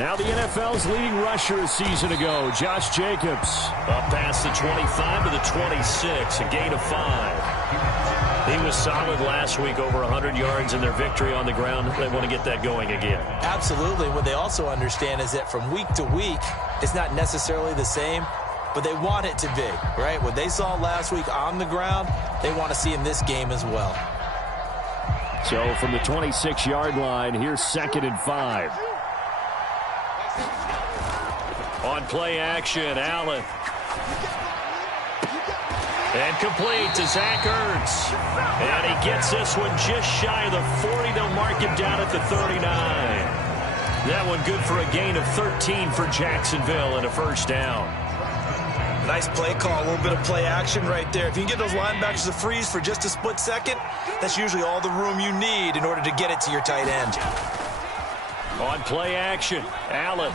Now the NFL's leading rusher a season ago, Josh Jacobs. Up past the 25 to the 26, a gain of 5. He was solid last week, over 100 yards in their victory on the ground. They want to get that going again. Absolutely. What they also understand is that from week to week, it's not necessarily the same, but they want it to be, right? What they saw last week on the ground, they want to see in this game as well. So from the 26-yard line, here's 2nd and 5. On play action, Allen. And complete to Zach Ertz. And he gets this one just shy of the 40. They'll mark him down at the 39. That one good for a gain of 13 for Jacksonville and a first down. Nice play call, a little bit of play action right there. If you can get those linebackers to freeze for just a split second, that's usually all the room you need in order to get it to your tight end. On play action, Allen.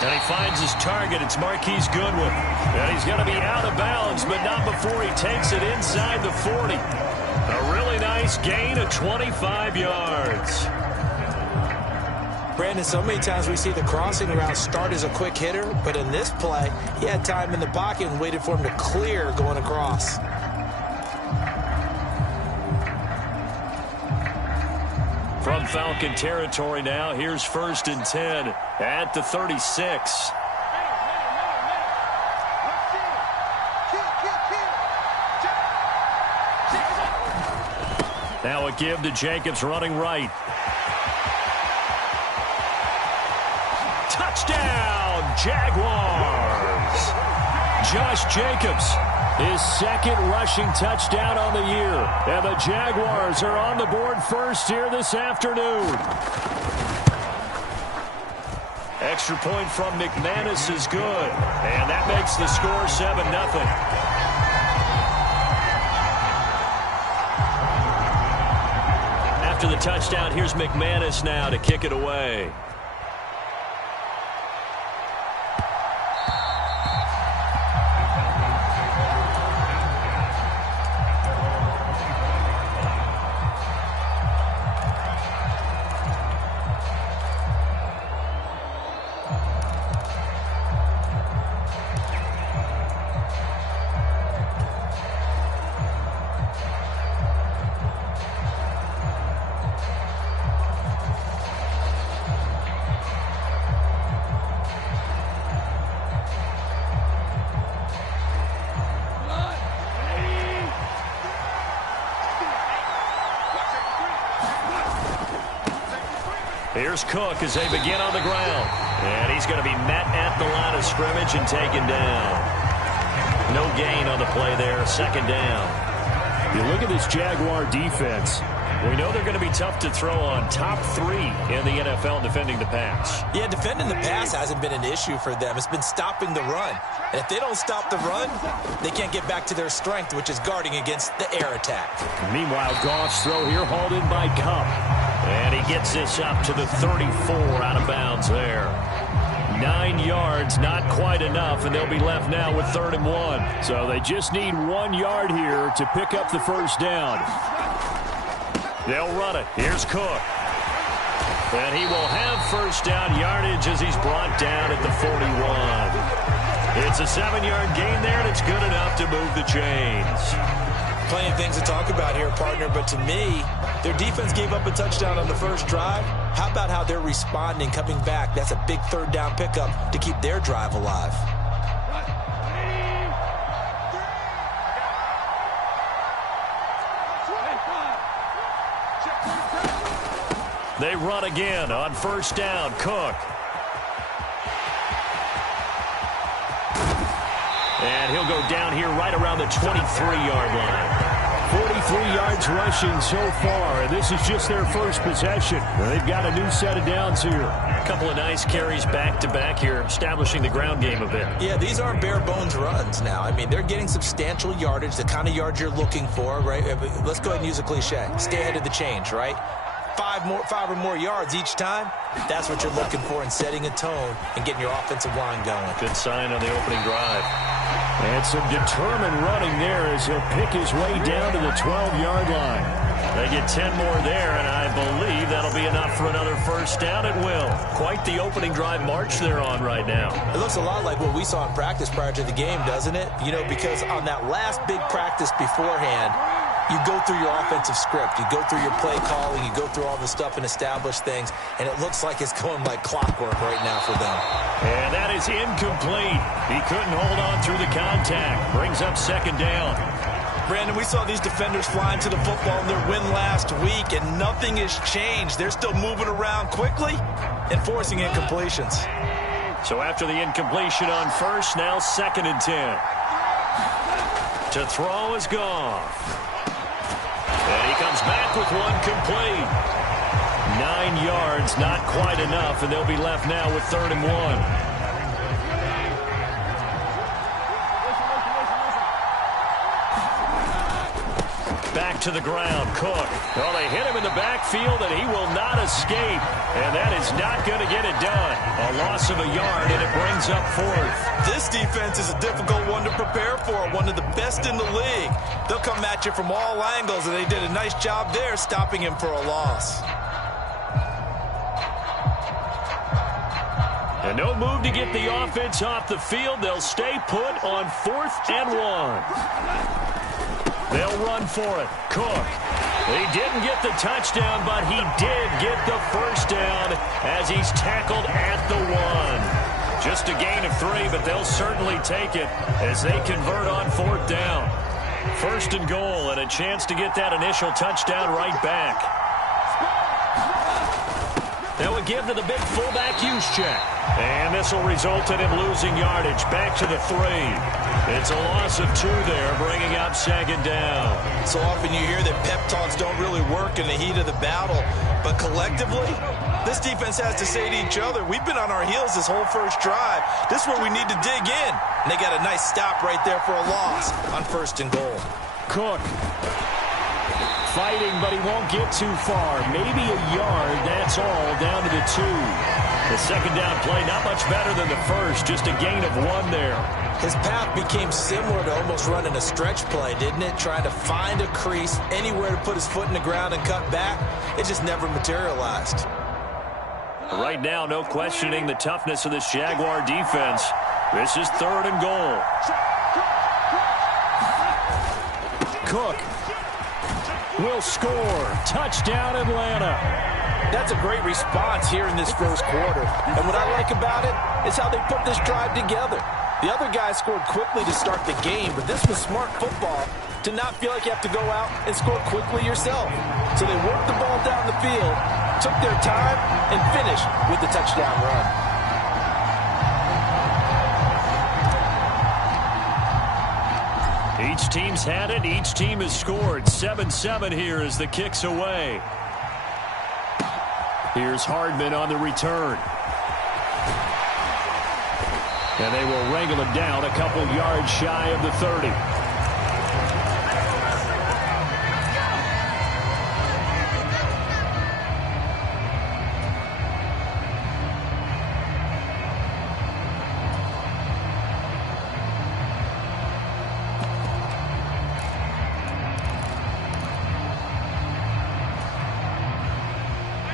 And he finds his target. It's Marquise Goodwin. And he's going to be out of bounds, but not before he takes it inside the 40. A really nice gain of 25 yards. Brandon, so many times we see the crossing route start as a quick hitter, but in this play, he had time in the pocket and waited for him to clear going across. From Falcon territory now, here's 1st and 10 at the 36. Now a give to Jacobs running right. Touchdown, Jaguars! Josh Jacobs, his 2nd rushing touchdown on the year. And the Jaguars are on the board first here this afternoon. Extra point from McManus is good. And that makes the score 7-0. After the touchdown, here's McManus now to kick it away. Here's Cook as they begin on the ground. And he's going to be met at the line of scrimmage and taken down. No gain on the play there. 2nd down. You look at this Jaguar defense. We know they're going to be tough to throw on. Top 3 in the NFL defending the pass. Yeah, defending the pass hasn't been an issue for them. It's been stopping the run. And if they don't stop the run, they can't get back to their strength, which is guarding against the air attack. Meanwhile, Goff's throw here hauled in by Cup. And he gets this up to the 34, out of bounds there. 9 yards, not quite enough, and they'll be left now with 3rd and 1. So they just need 1 yard here to pick up the first down. They'll run it. Here's Cook. And he will have first down yardage as he's brought down at the 41. It's a 7-yard gain there, and it's good enough to move the chains. Plenty of things to talk about here, partner, but to me, their defense gave up a touchdown on the first drive. How about how they're responding, coming back? That's a big 3rd down pickup to keep their drive alive. They run again on 1st down. Cook. And he'll go down here right around the 23-yard line. 43 yards rushing so far, and this is just their first possession. They've got a new set of downs here. A couple of nice carries back-to-back here, establishing the ground game a bit. Yeah, these aren't bare-bones runs now. I mean, they're getting substantial yardage, the kind of yards you're looking for, right? Let's go ahead and use a cliche. Stay ahead of the change, right? 5 or more yards each time, that's what you're looking for in setting a tone and getting your offensive line going. Good sign on the opening drive. And some determined running there as he'll pick his way down to the 12-yard line. They get 10 more there, and I believe that'll be enough for another first down at will. Quite the opening drive march they're on right now. It looks a lot like what we saw in practice prior to the game, doesn't it? You know, because on that last big practice beforehand, you go through your offensive script, you go through your play calling, you go through all the stuff and establish things, and it looks like it's going like clockwork right now for them. And that is incomplete. He couldn't hold on through the contact. Brings up second down. Brandon, we saw these defenders flying to the football in their win last week, and nothing has changed. They're still moving around quickly and forcing incompletions. So after the incompletion on first, now 2nd and 10. To throw is Goff. And he comes back with one complete. 9 yards, not quite enough, and they'll be left now with 3rd and 1. Back to the ground, Cook. Well, they hit him in the backfield, and he will not escape. And that is not going to get it done. A loss of a yard, and it brings up 4th. This defense is a difficult one to prepare for, one of the best in the league. They'll come at you from all angles, and they did a nice job there stopping him for a loss. And no move to get the offense off the field. They'll stay put on 4th and 1. They'll run for it. Cook. He didn't get the touchdown, but he did get the first down as he's tackled at the 1. Just a gain of 3, but they'll certainly take it as they convert on 4th down. 1st and goal, and a chance to get that initial touchdown right back. That would give to the big fullback use check. And this will result in him losing yardage. Back to the 3. It's a loss of 2 there, bringing up 2nd down. So often you hear that pep talks don't really work in the heat of the battle. But collectively, this defense has to say to each other, we've been on our heels this whole first drive. This is where we need to dig in. And they got a nice stop right there for a loss on 1st and goal. Cook. Fighting, but he won't get too far. Maybe a yard, that's all, down to the 2. The 2nd down play, not much better than the first, just a gain of 1 there. His path became similar to almost running a stretch play, didn't it? Trying to find a crease, anywhere to put his foot in the ground and cut back. It just never materialized. Right now, no questioning the toughness of this Jaguar defense. This is 3rd and goal. Cook will score. Touchdown, Atlanta. That's a great response here in this first quarter. And what I like about it is how they put this drive together. The other guys scored quickly to start the game, but this was smart football to not feel like you have to go out and score quickly yourself. So they worked the ball down the field, took their time, and finished with the touchdown run. Each team's had it. Each team has scored. 7-7 here as the kick's away. Here's Hardman on the return. And they will wrangle him down a couple yards shy of the 30.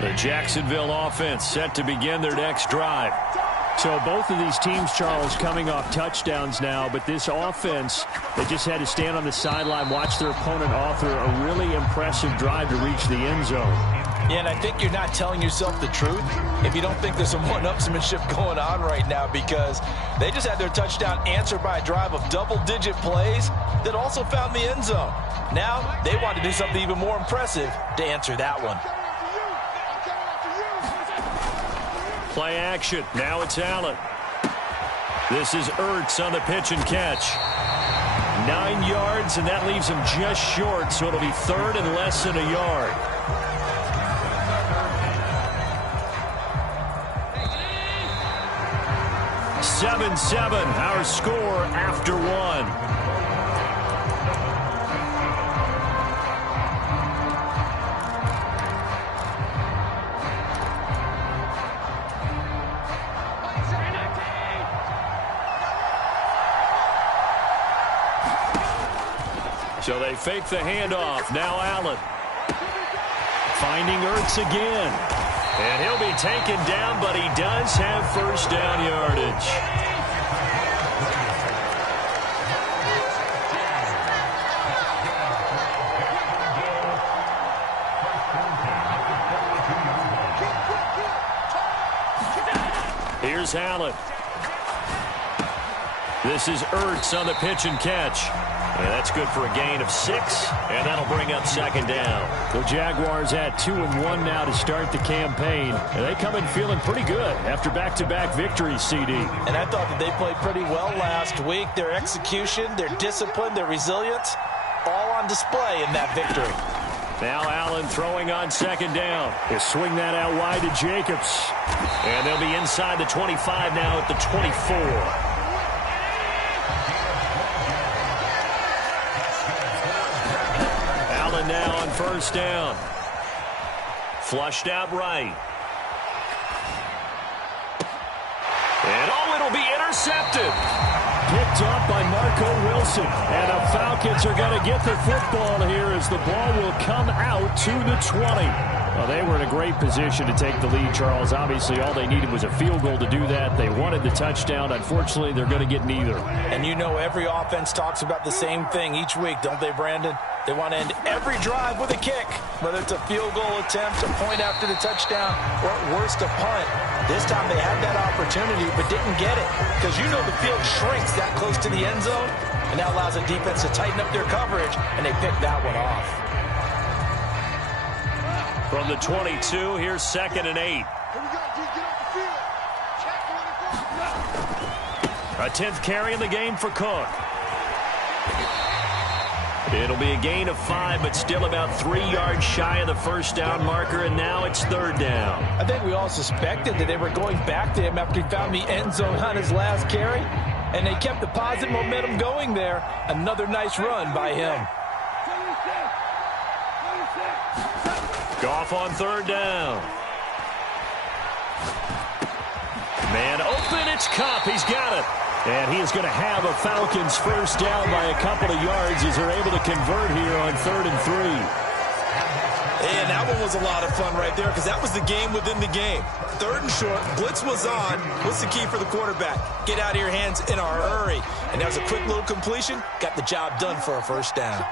The Jacksonville offense set to begin their next drive. So both of these teams, Charles, coming off touchdowns now, but this offense, they just had to stand on the sideline, watch their opponent author a really impressive drive to reach the end zone. Yeah, and I think you're not telling yourself the truth if you don't think there's some one-upsmanship going on right now, because they just had their touchdown answered by a drive of double-digit plays that also found the end zone. Now they want to do something even more impressive to answer that one. Play action. Now it's Allen. This is Ertz on the pitch and catch. 9 yards, and that leaves him just short, so it'll be 3rd and less than a yard. (7-7) our score after 1. So they fake the handoff. Now Allen. finding Ertz again. And he'll be taken down, but he does have first down yardage. Here's Allen. This is Ertz on the pitch and catch. And that's good for a gain of 6, and that'll bring up second down. The Jaguars at 2-1 now to start the campaign. And they come in feeling pretty good after back-to-back victories, CD. And I thought that they played pretty well last week. Their execution, their discipline, their resilience, all on display in that victory. Now Allen throwing on second down. He'll swing that out wide to Jacobs. And they'll be inside the 25 now at the 24. Now on first down. Flushed out right. And it'll be intercepted. Picked up by Marco Wilson. And the Falcons are going to get the football here as the ball will come out to the 20. Well, they were in a great position to take the lead, Charles. Obviously, all they needed was a field goal to do that. They wanted the touchdown. Unfortunately, they're going to get neither. And you know every offense talks about the same thing each week, don't they, Brandon? They want to end every drive with a kick, whether it's a field goal attempt, a point after the touchdown, or at worst, a punt. This time they had that opportunity but didn't get it because you know the field shrinks that close to the end zone, and that allows the defense to tighten up their coverage, and they picked that one off. From the 22, here's 2nd and 8. A 10th carry in the game for Cook. It'll be a gain of 5, but still about 3 yards shy of the first down marker, and now it's 3rd down. I think we all suspected that they were going back to him after he found the end zone on his last carry, and they kept the positive momentum going there. Another nice run by him. Goff on 3rd down. Man open, it's Kupp. He's got it. And he is going to have a Falcons first down by a couple of yards as they're able to convert here on 3rd and 3. And that one was a lot of fun right there because that was the game within the game. 3rd and short, blitz was on. What's the key for the quarterback? Get out of your hands in a hurry. And that was a quick little completion. Got the job done for a first down.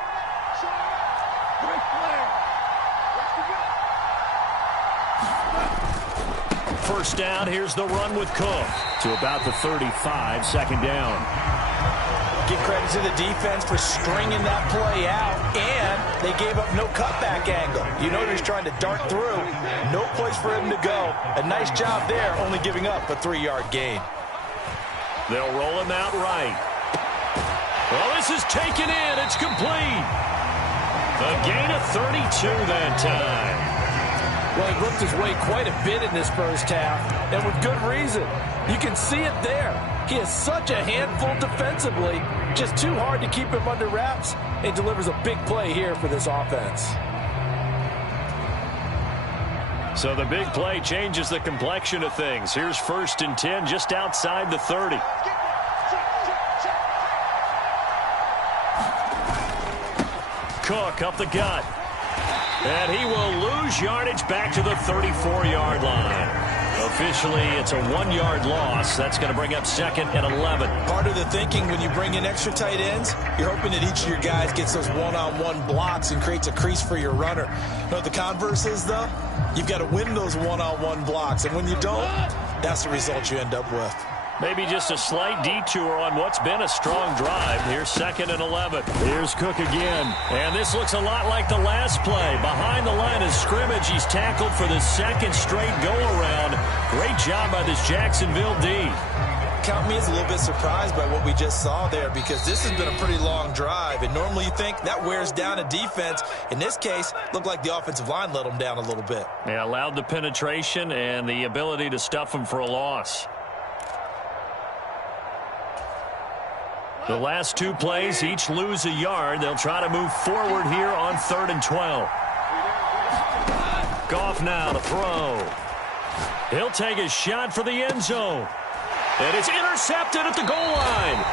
First down, here's the run with Cook. To about the 35, 2nd down. Give credit to the defense for stringing that play out, and they gave up no cutback angle. You know he's trying to dart through. No place for him to go. A nice job there, only giving up a 3-yard gain. They'll roll him out right. Well, this is taken in. It's complete. A gain of 32 that time. Well, he worked his way quite a bit in this first half, and with good reason. You can see it there. He is such a handful defensively, just too hard to keep him under wraps, and delivers a big play here for this offense. So the big play changes the complexion of things. Here's 1st and 10 just outside the 30. Cook up the gut. And he will lose yardage back to the 34-yard line. Officially, it's a 1-yard loss. That's going to bring up 2nd and 11. Part of the thinking when you bring in extra tight ends, you're hoping that each of your guys gets those one-on-one blocks and creates a crease for your runner. You know what the converse is, though? You've got to win those one-on-one blocks, and when you don't, that's the result you end up with. Maybe just a slight detour on what's been a strong drive. Here's 2nd and 11. Here's Cook again. And this looks a lot like the last play. Behind the line of scrimmage, he's tackled for the 2nd straight go-around. Great job by this Jacksonville D. Count me as a little bit surprised by what we just saw there because this has been a pretty long drive, and normally you think that wears down a defense. In this case, looked like the offensive line let them down a little bit. They allowed the penetration and the ability to stuff them for a loss. The last 2 plays each lose a yard. They'll try to move forward here on 3rd and 12. Goff now to throw. He'll take a shot for the end zone. And it's intercepted at the goal line.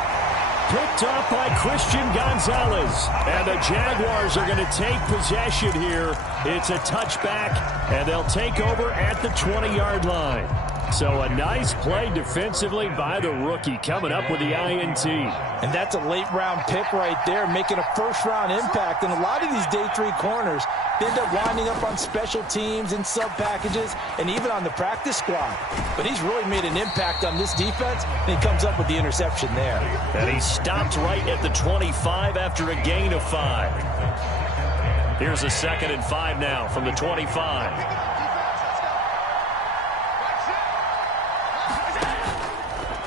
picked off by Christian Gonzalez. And the Jaguars are going to take possession here. It's a touchback, and they'll take over at the 20-yard line. So a nice play defensively by the rookie coming up with the INT. And that's a late-round pick right there, making a first-round impact. And a lot of these day 3 corners end up winding up on special teams and sub-packages and even on the practice squad. But he's really made an impact on this defense, and he comes up with the interception there. And he stopped right at the 25 after a gain of 5. Here's a 2nd and 5 now from the 25.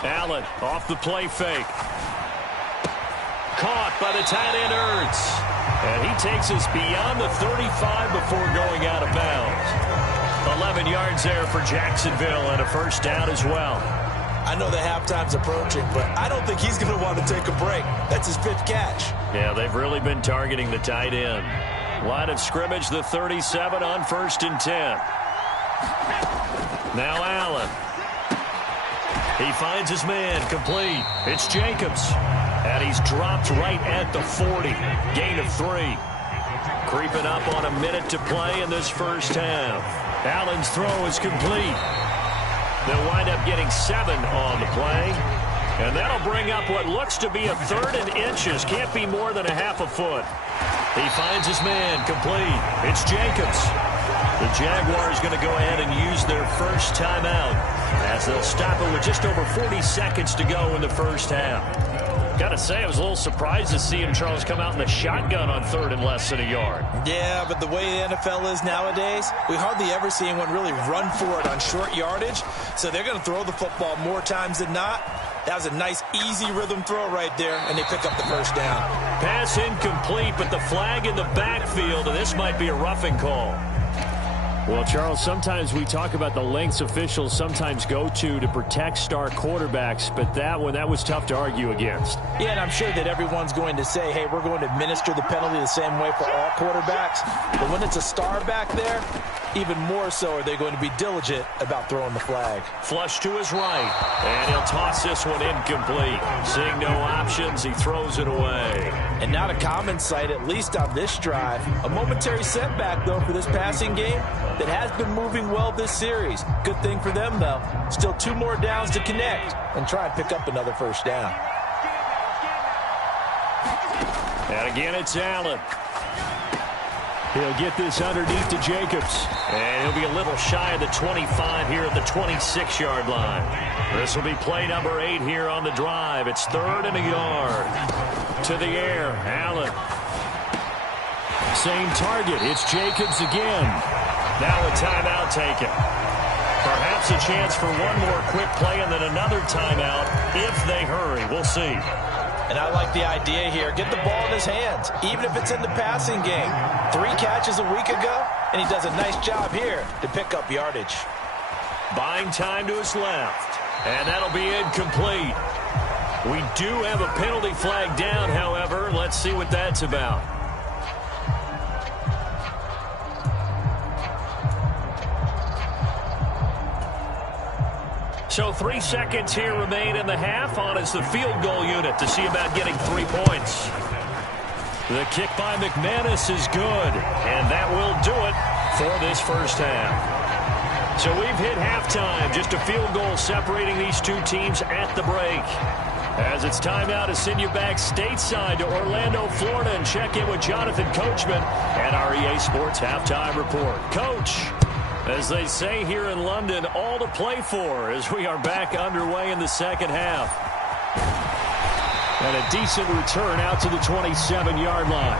Allen off the play fake. Caught by the tight end Ertz. And he takes us beyond the 35 before going out of bounds. 11 yards there for Jacksonville and a first down as well. I know the halftime's approaching, but I don't think he's going to want to take a break. That's his 5th catch. Yeah, they've really been targeting the tight end. Line of scrimmage, the 37 on 1st and 10. Now Allen. He finds his man, complete. It's Jacobs. And he's dropped right at the 40. Gain of 3. Creeping up on a minute to play in this first half. Allen's throw is complete. They'll wind up getting 7 on the play. And that'll bring up what looks to be a 3rd and inches. Can't be more than a half a foot. He finds his man, complete. It's Jacobs. The Jaguars going to go ahead and use their first timeout as they'll stop it with just over 40 seconds to go in the first half. Got to say, I was a little surprised to see him, Charles, come out in the shotgun on 3rd and less than a yard. Yeah, but the way the NFL is nowadays, we hardly ever see anyone really run for it on short yardage. So they're going to throw the football more times than not. That was a nice, easy rhythm throw right there, and they pick up the first down. Pass incomplete, but the flag in the backfield, and this might be a roughing call. Well, Charles, sometimes we talk about the lengths officials sometimes go to protect star quarterbacks, but that was tough to argue against. Yeah, and I'm sure that everyone's going to say, hey, we're going to administer the penalty the same way for all quarterbacks. But when it's a star back there, even more so are they going to be diligent about throwing the flag. Flush to his right, and he'll toss this one incomplete. Seeing no options, he throws it away. And not a common sight, at least on this drive. A momentary setback, though, for this passing game that has been moving well this series. Good thing for them, though. Still 2 more downs to connect and try and pick up another first down. And again, it's Allen. He'll get this underneath to Jacobs. And he'll be a little shy of the 25 here at the 26-yard line. This will be play number 8 here on the drive. It's 3rd and a yard. To the air, Allen. Same target. It's Jacobs again. Now a timeout taken. Perhaps a chance for one more quick play and then another timeout if they hurry. We'll see. And I like the idea here. Get the ball in his hands, even if it's in the passing game. 3 catches a week ago, and he does a nice job here to pick up yardage. Buying time to his left, and that'll be incomplete. We do have a penalty flag down, however. Let's see what that's about. So 3 seconds here remain in the half. On is the field goal unit to see about getting 3 points. The kick by McManus is good, and that will do it for this first half. So we've hit halftime, just a field goal separating these 2 teams at the break. As it's time now to send you back stateside to Orlando, Florida, and check in with Jonathan Coachman and our EA Sports Halftime Report. Coach, as they say here in London, all to play for as we are back underway in the second half. And a decent return out to the 27-yard line.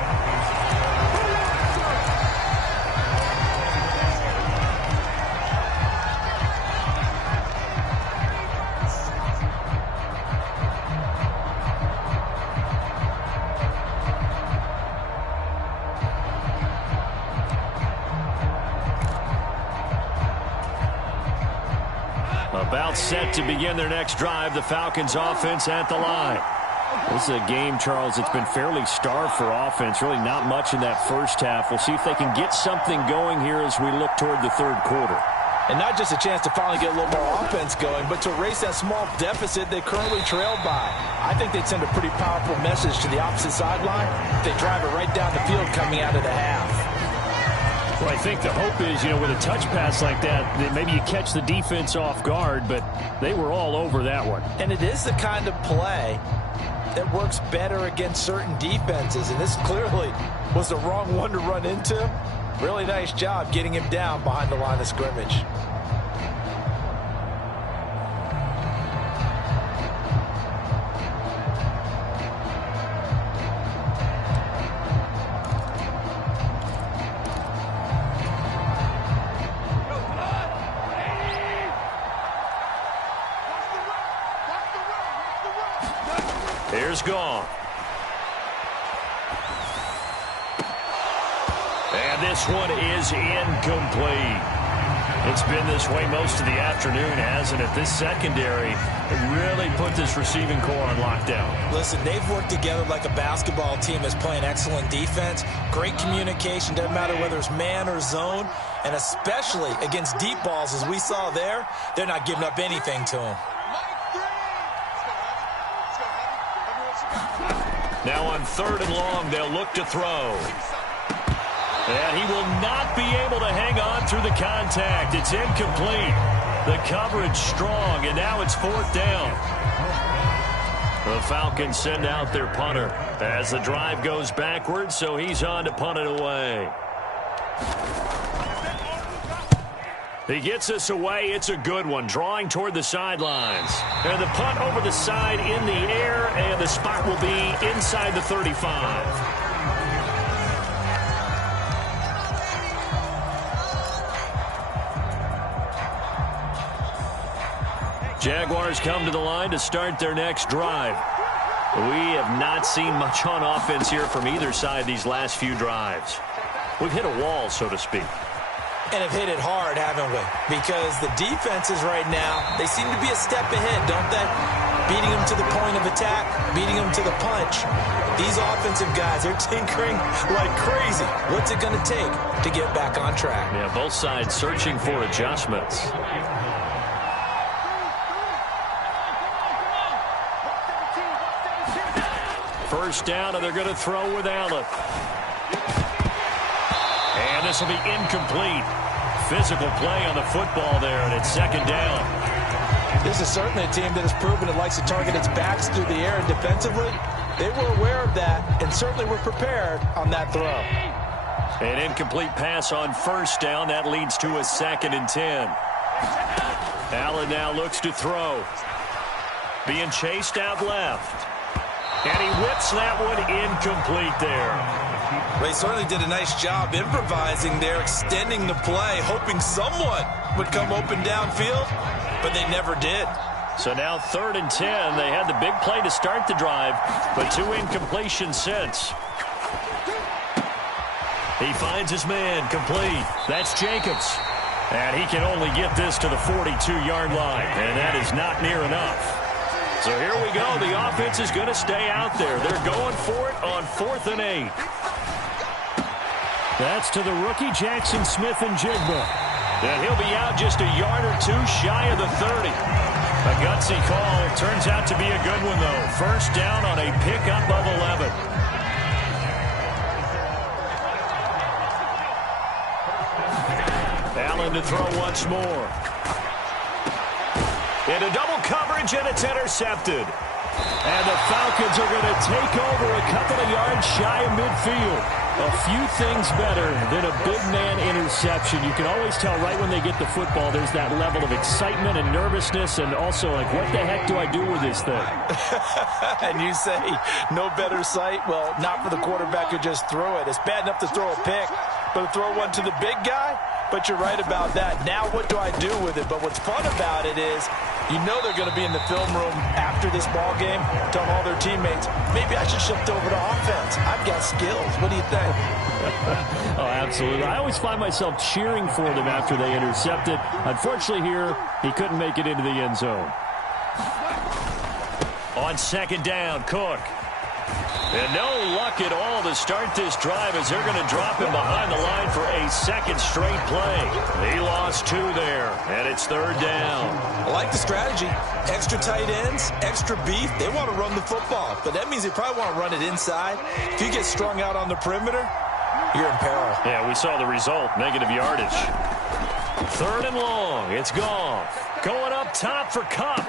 About set to begin their next drive, the Falcons offense at the line. This is a game, Charles, that's been fairly starved for offense. Really not much in that first half. We'll see if they can get something going here as we look toward the third quarter. And not just a chance to finally get a little more offense going, but to erase that small deficit they currently trailed by. I think they'd send a pretty powerful message to the opposite sideline if they drive it right down the field coming out of the half. Well, I think the hope is, with a touch pass like that maybe you catch the defense off guard, but they were all over that one. And it is the kind of play that works better against certain defenses, and this clearly was the wrong one to run into. Really nice job getting him down behind the line of scrimmage. Here's gone. And this one is incomplete. It's been this way most of the afternoon, hasn't it? This secondary really put this receiving core on lockdown. Listen, they've worked together like a basketball team that's playing excellent defense. Great communication, doesn't matter whether it's man or zone. And especially against deep balls, as we saw there, they're not giving up anything to them. Now on 3rd and long, they'll look to throw. And he will not be able to hang on through the contact. It's incomplete. The coverage strong, and now it's 4th down. The Falcons send out their punter as the drive goes backwards, so he's on to punt it away. He gets us away. It's a good one, drawing toward the sidelines. And the punt over the side in the air, and the spot will be inside the 35. Jaguars come to the line to start their next drive. We have not seen much on offense here from either side these last few drives. We've hit a wall, so to speak. And have hit it hard, haven't we? Because the defenses right now, they seem to be a step ahead, don't they? Beating them to the point of attack, beating them to the punch. These offensive guys, they're tinkering like crazy. What's it going to take to get back on track? Yeah, both sides searching for adjustments. First down, and they're going to throw with Allen. And this will be incomplete. Physical play on the football there, and it's 2nd down. This is certainly a team that has proven it likes to target its backs through the air and defensively. They were aware of that and certainly were prepared on that throw. An incomplete pass on 1st down. That leads to a 2nd and 10. Allen now looks to throw. Being chased out left. And he whips that one incomplete there. They certainly did a nice job improvising there, extending the play, hoping someone would come open downfield, but they never did. So now 3rd and 10. They had the big play to start the drive, but 2 incompletions since. He finds his man complete. That's Jacobs. And he can only get this to the 42-yard line, and that is not near enough. So here we go. The offense is going to stay out there. They're going for it on 4th and 8. That's to the rookie, Jackson Smith-Njigba. And he'll be out just a yard or two shy of the 30. A gutsy call. Turns out to be a good one, though. First down on a pickup of 11. Allen to throw once more. Into double coverage, and it's intercepted. And the Falcons are going to take over a couple of yards shy of midfield. A few things better than a big man interception. You can always tell right when they get the football, there's that level of excitement and nervousness, and also like, what the heck do I do with this thing? And you say, no better sight? Well, not for the quarterback who just threw it. It's bad enough to throw a pick, but to throw one to the big guy? But you're right about that. Now what do I do with it? But what's fun about it is, you know they're going to be in the film room after this ball game, telling all their teammates, maybe I should shift over to offense. I've got skills. What do you think? Oh, absolutely. I always find myself cheering for them after they intercept it. Unfortunately here, he couldn't make it into the end zone. On 2nd down, Cook. And no luck at all to start this drive as they're going to drop him behind the line for a second straight play. He lost 2 there, and it's 3rd down. I like the strategy. Extra tight ends, extra beef. They want to run the football, but that means they probably want to run it inside. If you get strung out on the perimeter, you're in peril. Yeah, we saw the result, negative yardage. 3rd and long. It's Goff. Going up top for Kupp.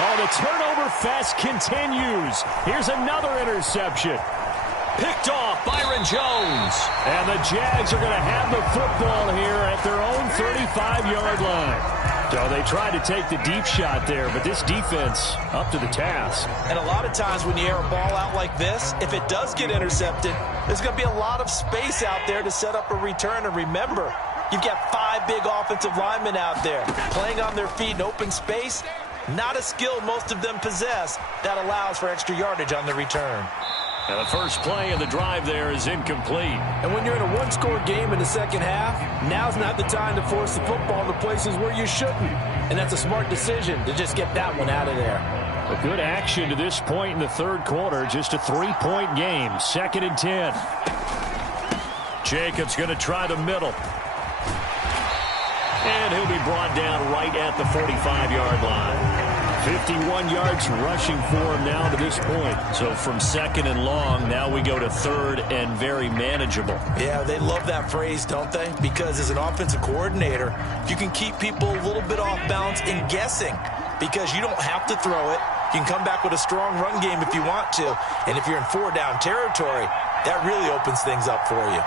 Oh, the turnover fest continues. Here's another interception. Picked off Byron Jones. And the Jags are going to have the football here at their own 35-yard line. So they tried to take the deep shot there, but this defense up to the task. And a lot of times when you air a ball out like this, if it does get intercepted, there's going to be a lot of space out there to set up a return. And remember, you've got 5 big offensive linemen out there playing on their feet in open space. Not a skill most of them possess that allows for extra yardage on the return. And the first play of the drive there is incomplete. And when you're in a one-score game in the second half, now's not the time to force the football to places where you shouldn't. And that's a smart decision to just get that one out of there. A good action to this point in the 3rd quarter. Just a 3-point game. 2nd and 10. Jacobs going to try the middle. And he'll be brought down right at the 45-yard line. 51 yards rushing for him now to this point. So from 2nd and long, now we go to 3rd and very manageable. Yeah, they love that phrase, don't they? Because as an offensive coordinator, you can keep people a little bit off balance and guessing because you don't have to throw it. You can come back with a strong run game if you want to. And if you're in 4-down territory, that really opens things up for you.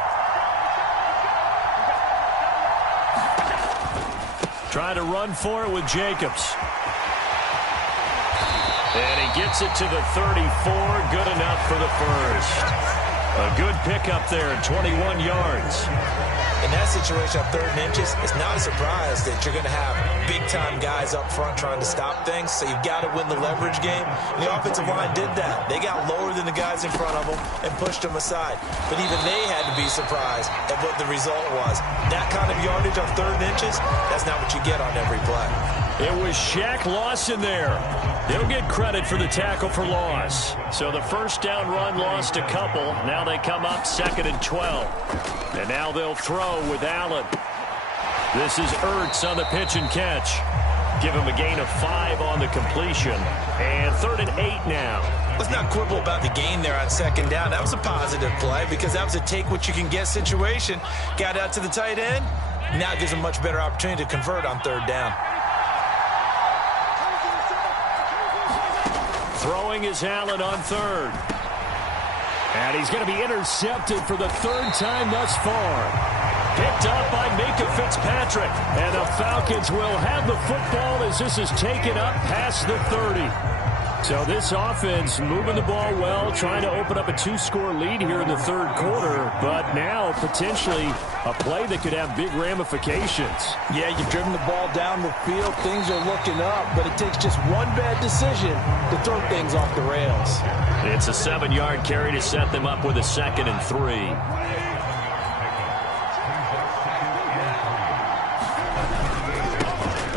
Trying to run for it with Jacobs. And he gets it to the 34. Good enough for the first. A good pickup there, 21 yards. In that situation on 3rd and inches, it's not a surprise that you're going to have big-time guys up front trying to stop things, so you've got to win the leverage game. And the offensive line did that. They got lower than the guys in front of them and pushed them aside. But even they had to be surprised at what the result was. That kind of yardage on 3rd and inches, that's not what you get on every play. It was Shaq Lawson there. He'll get credit for the tackle for loss. So the first down run lost a couple. Now they come up 2nd and 12. And now they'll throw with Allen. This is Ertz on the pitch and catch. Give him a gain of 5 on the completion. And 3rd and 8 now. Let's not quibble about the gain there on 2nd down. That was a positive play because that was a take-what-you-can-get situation. Got out to the tight end. Now it gives him a much better opportunity to convert on 3rd down. Throwing is Allen on 3rd. And he's going to be intercepted for the 3rd time thus far. Picked up by Minka Fitzpatrick. And the Falcons will have the football as this is taken up past the 30. So this offense moving the ball well, trying to open up a 2-score lead here in the 3rd quarter. But now potentially a play that could have big ramifications. Yeah, you've driven the ball down the field. Things are looking up, but it takes just one bad decision to throw things off the rails. It's a 7-yard carry to set them up with a 2nd and 3.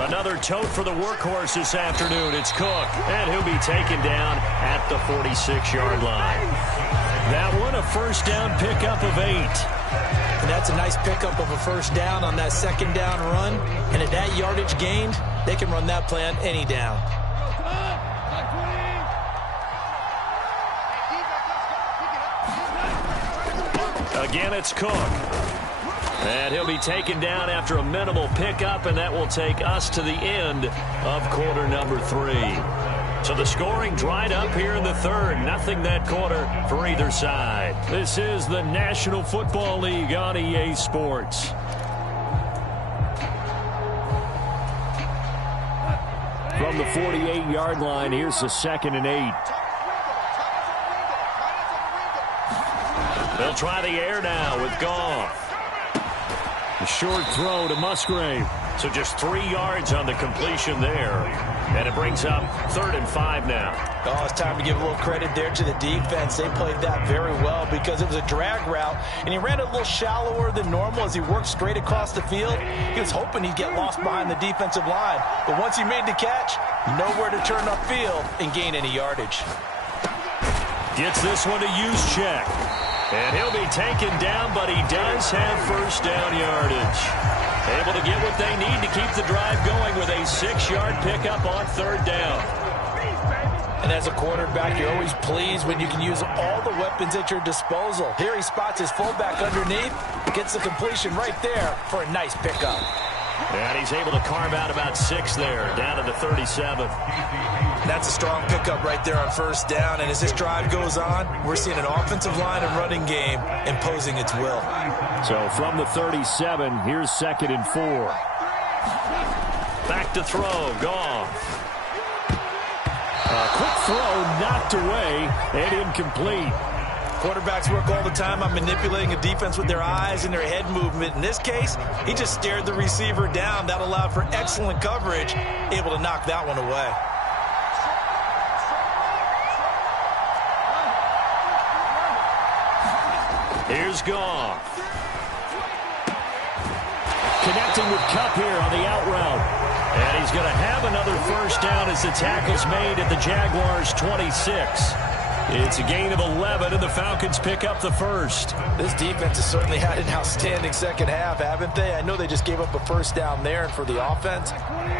Another tote for the workhorse this afternoon. It's Cook, and he'll be taken down at the 46-yard line. That one, a first down pickup of 8. And that's a nice pickup of a first down on that 2nd down run. And at that yardage gained, they can run that play on any down. Again, it's Cook. And he'll be taken down after a minimal pickup, and that will take us to the end of quarter number 3. So the scoring dried up here in the 3rd. Nothing that quarter for either side. This is the National Football League on EA Sports. From the 48-yard line, here's the 2nd and 8. They'll try the air now with Goff. A short throw to Musgrave. So just 3 yards on the completion there. And it brings up 3rd and 5 now. Oh, it's time to give a little credit there to the defense. They played that very well because it was a drag route, and he ran it a little shallower than normal as he worked straight across the field. He was hoping he'd get lost behind the defensive line. But once he made the catch, nowhere to turn upfield and gain any yardage. Gets this one to Juszczyk. And he'll be taken down, but he does have first down yardage. Able to get what they need to keep the drive going with a 6-yard pickup on third down. And as a quarterback, you're always pleased when you can use all the weapons at your disposal. Here he spots his fullback underneath, gets the completion right there for a nice pickup. And he's able to carve out about 6 there, down to the 37. That's a strong pickup right there on first down. And as this drive goes on, we're seeing an offensive line and running game imposing its will. So from the 37, here's 2nd and 4. Back to throw, Goff. A quick throw knocked away and incomplete. Quarterbacks work all the time on manipulating a defense with their eyes and their head movement. In this case, he just stared the receiver down. That allowed for excellent coverage, able to knock that one away. Here's Goff. Connecting with Kupp here on the out route. And he's going to have another first down as the tackle's made at the Jaguars' 26. It's a gain of 11, and the Falcons pick up the first. This defense has certainly had an outstanding second half, haven't they? I know they just gave up a first down there, and for the offense,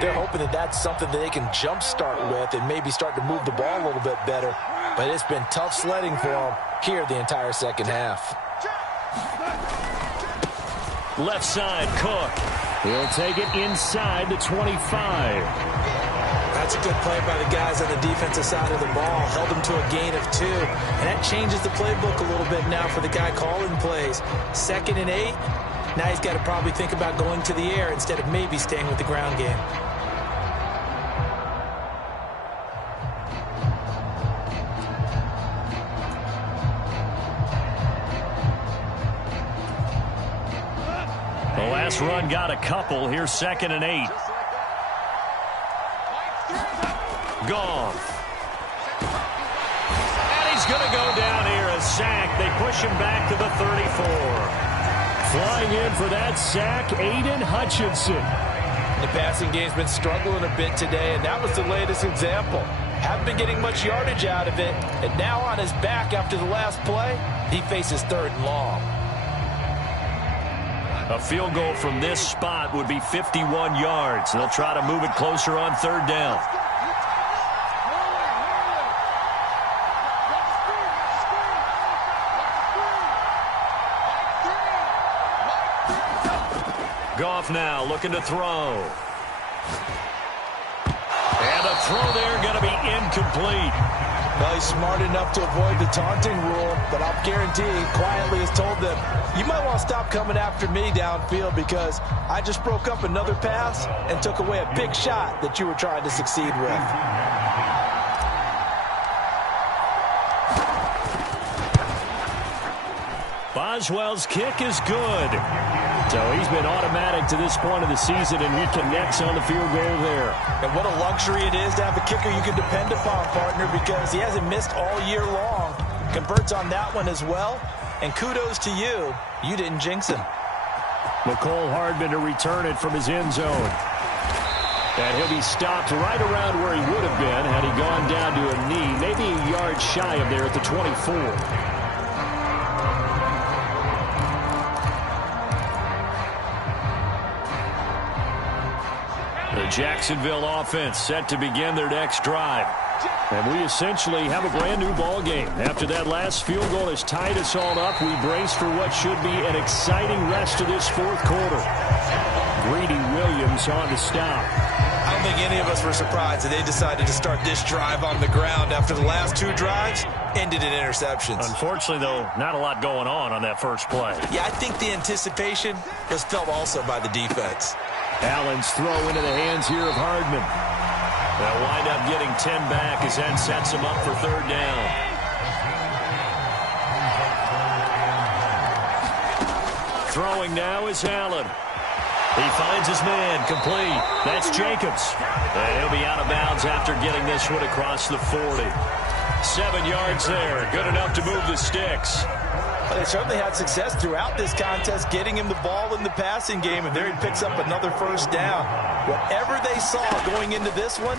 they're hoping that that's something that they can jumpstart with and maybe start to move the ball a little bit better. But it's been tough sledding for them here the entire second half. Left side, Cook. He'll take it inside the 25. That's a good play by the guys on the defensive side of the ball. Held them to a gain of 2. And that changes the playbook a little bit now for the guy calling plays. 2nd and 8. Now he's got to probably think about going to the air instead of maybe staying with the ground game. The last run got a couple. Here's 2nd and 8. Goff. And he's going to go down here, a sack. They push him back to the 34. Flying in for that sack, Aiden Hutchinson. The passing game's been struggling a bit today, and that was the latest example. Haven't been getting much yardage out of it, and now on his back after the last play, he faces 3rd and long. A field goal from this spot would be 51 yards. They'll try to move it closer on 3rd down. Goff now looking to throw. And a throw there going to be incomplete. Well, he's smart enough to avoid the taunting rule, but I'll guarantee he quietly has told them, you might want to stop coming after me downfield because I just broke up another pass and took away a big shot that you were trying to succeed with. Boswell's kick is good. So he's been automatic to this point of the season, and he connects on the field goal there. And what a luxury it is to have a kicker you can depend upon, partner, because he hasn't missed all year long. Converts on that one as well. And kudos to you. You didn't jinx him. McCole Hardman to return it from his end zone. And he'll be stopped right around where he would have been had he gone down to a knee, maybe a yard shy of there at the 24. The Jacksonville offense set to begin their next drive. And we essentially have a brand new ball game. After that last field goal has tied us all up, we brace for what should be an exciting rest of this 4th quarter. Greedy Williams on the stop. I don't think any of us were surprised that they decided to start this drive on the ground after the last 2 drives ended in interceptions. Unfortunately, though, not a lot going on that first play. Yeah, I think the anticipation was felt also by the defense. Allen's throw into the hands here of Hardman. They'll wind up getting 10 back as that sets him up for 3rd down. Throwing now is Allen. He finds his man, complete. That's Jacobs. And he'll be out of bounds after getting this one across the 40. 7 yards there, good enough to move the sticks. Well, they certainly had success throughout this contest, getting him the ball in the passing game, and there he picks up another first down. Whatever they saw going into this one,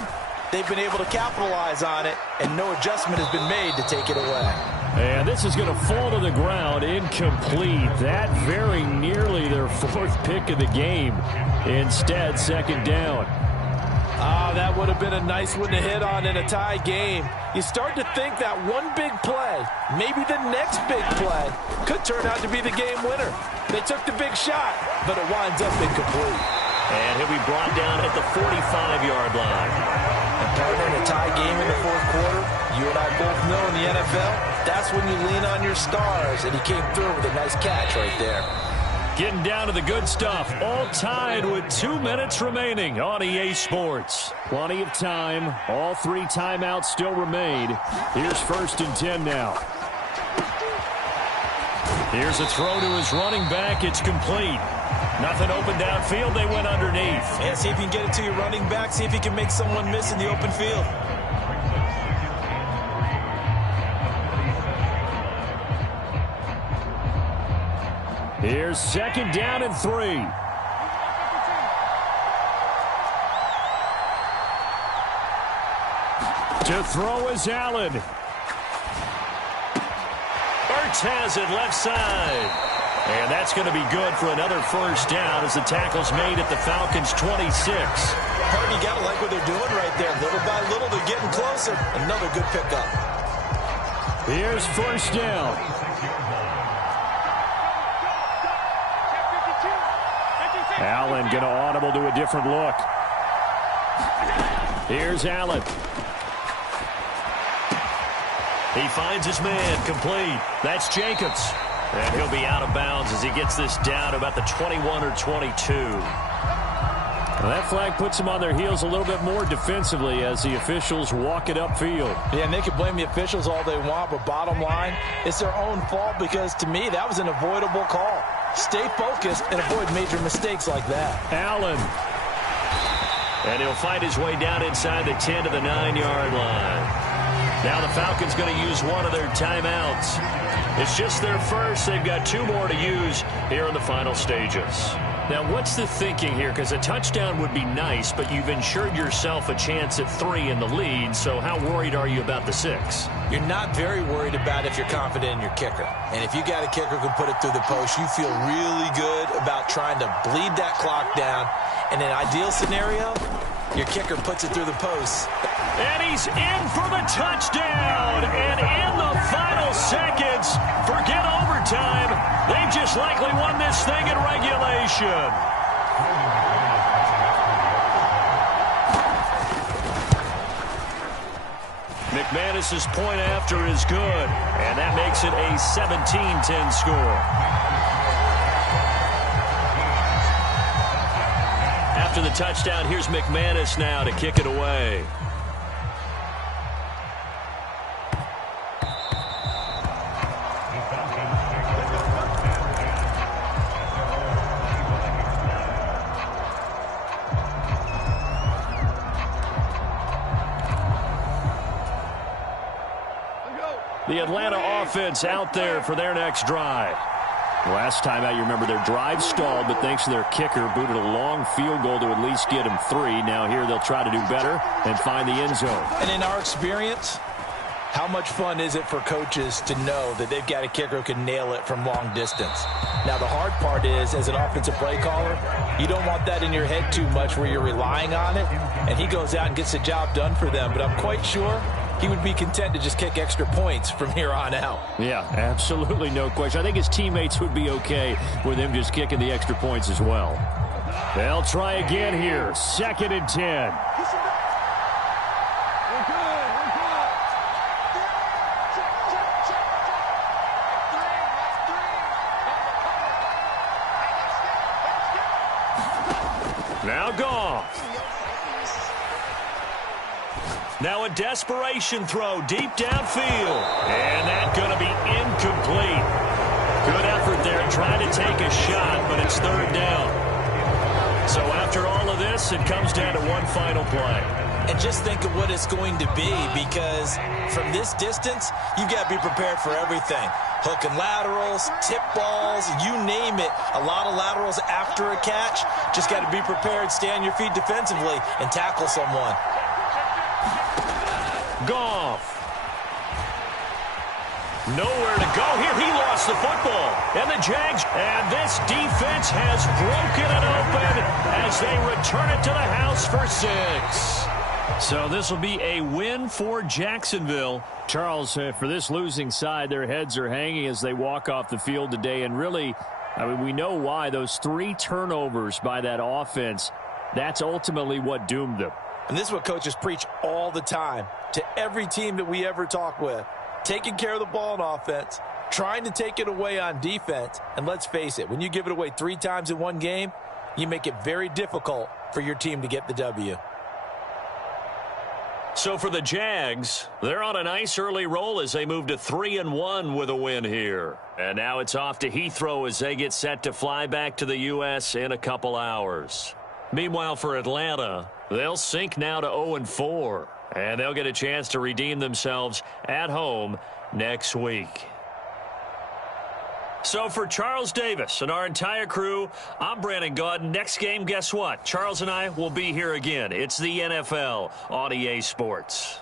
they've been able to capitalize on it, and no adjustment has been made to take it away. And this is going to fall to the ground, incomplete. That very nearly their fourth pick of the game. Instead, second down. That would have been a nice one to hit on in a tie game. You start to think that one big play, maybe the next big play, could turn out to be the game winner. They took the big shot, but it winds up incomplete. And he'll be brought down at the 45-yard line. And partner, in a tie game in the fourth quarter, you and I both know in the NFL, that's when you lean on your stars, and he came through with a nice catch right there. Getting down to the good stuff. All tied with 2 minutes remaining on EA Sports. Plenty of time. All 3 timeouts still remain. Here's 1st and 10 now. Here's a throw to his running back. It's complete. Nothing open downfield. They went underneath. Yeah, see if you can get it to your running back. See if you can make someone miss in the open field. Here's 2nd down and 3. To throw is Allen. Ertz has it left side. And that's going to be good for another first down as the tackle's made at the Falcons' 26. Partner, you got to like what they're doing right there. Little by little, they're getting closer. Another good pickup. Here's 1st down. Allen going to audible to a different look. Here's Allen. He finds his man, complete. That's Jacobs. And he'll be out of bounds as he gets this down to about the 21 or 22. Well, that flag puts them on their heels a little bit more defensively as the officials walk it upfield. Yeah, and they can blame the officials all they want, but bottom line, it's their own fault because, to me, that was an avoidable call. Stay focused and avoid major mistakes like that. Allen. And he'll find his way down inside the 10 to the 9-yard line. Now the Falcons going to use one of their timeouts. It's just their first. They've got 2 more to use here in the final stages. Now, what's the thinking here? Because a touchdown would be nice, but you've ensured yourself a chance at 3 in the lead, so how worried are you about the 6? You're not very worried about if you're confident in your kicker. And if you got a kicker who can put it through the post, you feel really good about trying to bleed that clock down. In an ideal scenario, your kicker puts it through the post. And he's in for the touchdown. And in the final seconds, forget overtime. They've just likely won this thing in regulation. McManus's point after is good. And that makes it a 17-10 score. After the touchdown, here's McManus now to kick it away. The Atlanta offense out there for their next drive. Last time out, you remember their drive stalled, but thanks to their kicker, booted a long field goal to at least get them 3. Now here they'll try to do better and find the end zone. And in our experience, how much fun is it for coaches to know that they've got a kicker who can nail it from long distance? Now, the hard part is, as an offensive play caller, you don't want that in your head too much where you're relying on it, and he goes out and gets the job done for them. But I'm quite sure he would be content to just kick extra points from here on out. Yeah, absolutely no question. I think his teammates would be okay with him just kicking the extra points as well. They'll try again here. 2nd and 10. Now Goff. Now a desperation throw deep downfield. And that's going to be incomplete. Good effort there trying to take a shot, but it's 3rd down. So after all of this, it comes down to one final play. And just think of what it's going to be, because from this distance, you've got to be prepared for everything. Hook and laterals, tip balls, you name it. A lot of laterals after a catch. Just got to be prepared, stay on your feet defensively, and tackle someone. Goff. Nowhere to go here. He lost the football. And the Jags, and this defense has broken it open as they return it to the house for 6. So this will be a win for Jacksonville. Charles, for this losing side, their heads are hanging as they walk off the field today. And really, I mean, we know why. Those 3 turnovers by that offense, that's ultimately what doomed them. And this is what coaches preach all the time to every team that we ever talk with. Taking care of the ball on offense, trying to take it away on defense. And let's face it, when you give it away 3 times in one game, you make it very difficult for your team to get the W. So for the Jags, they're on a nice early roll as they move to 3-1 with a win here. And now it's off to Heathrow as they get set to fly back to the U.S. in a couple hours. Meanwhile, for Atlanta, they'll sink now to 0-4. And they'll get a chance to redeem themselves at home next week. So for Charles Davis and our entire crew, I'm Brandon Gaudin. Next game, guess what? Charles and I will be here again. It's the NFL on EA Sports.